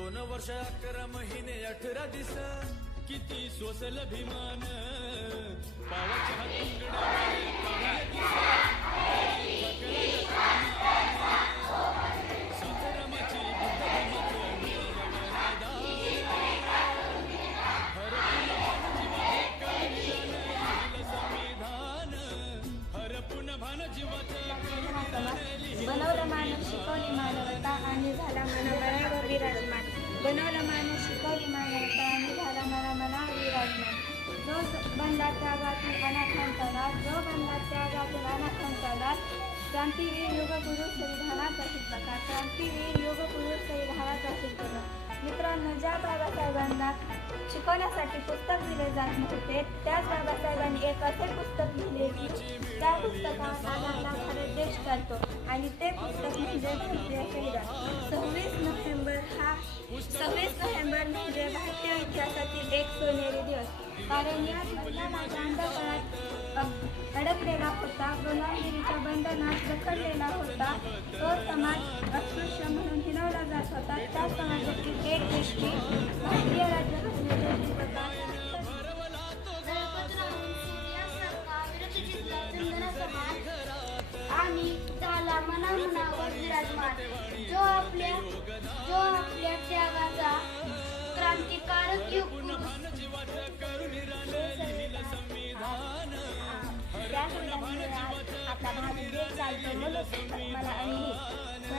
दोन वर्ष अकरा महिने अठरा दिस. किती सोसल भीमान पावाच्या हातुंगड्यामध्ये पावलं दिस, तरी भान जीवाचं बनवलं मानव शिकवली मानवता आणि झाला मानव त्यागातून अनाथांचा जो बनला त्यागातून अनाथांचा लाभ क्रांतीवीर युगपुरुष संविधानाचा शिल्पकार क्रांतीवीर युगपुरुष संविधानाचा शिल्पकार मित्रांनो ज्या बाबासाहेबांना शिकवण्यासाठी पुस्तक दिले जात नव्हते त्याच बाबासाहेबांनी एक असे पुस्तक लिहिले की त्या पुस्तकाला आज भारत देश करतो आणि ते पुस्तक म्हणजे भारतीय संविधान सव्वीस नोव्हेंबर हा सव्वीस नोव्हेंबर म्हणजे भारतीय इतिहासातील एक सोनेरी दिवस. कारण या अडकलेला होता. गुलामगिरीच्या बंधनात रखडलेला होता. तो समाज अस्पृश्य म्हणून हिनवला जात होता. त्या समाजातील एक व्यक्ती भारतीय राज्यघटनेचे शिल्पकार आणि मना मनावर विराजमान. जो आपल्या जो आपल्या त्या संविधानामुळे आज आपला भारत देश चालतो म्हणून मला आणि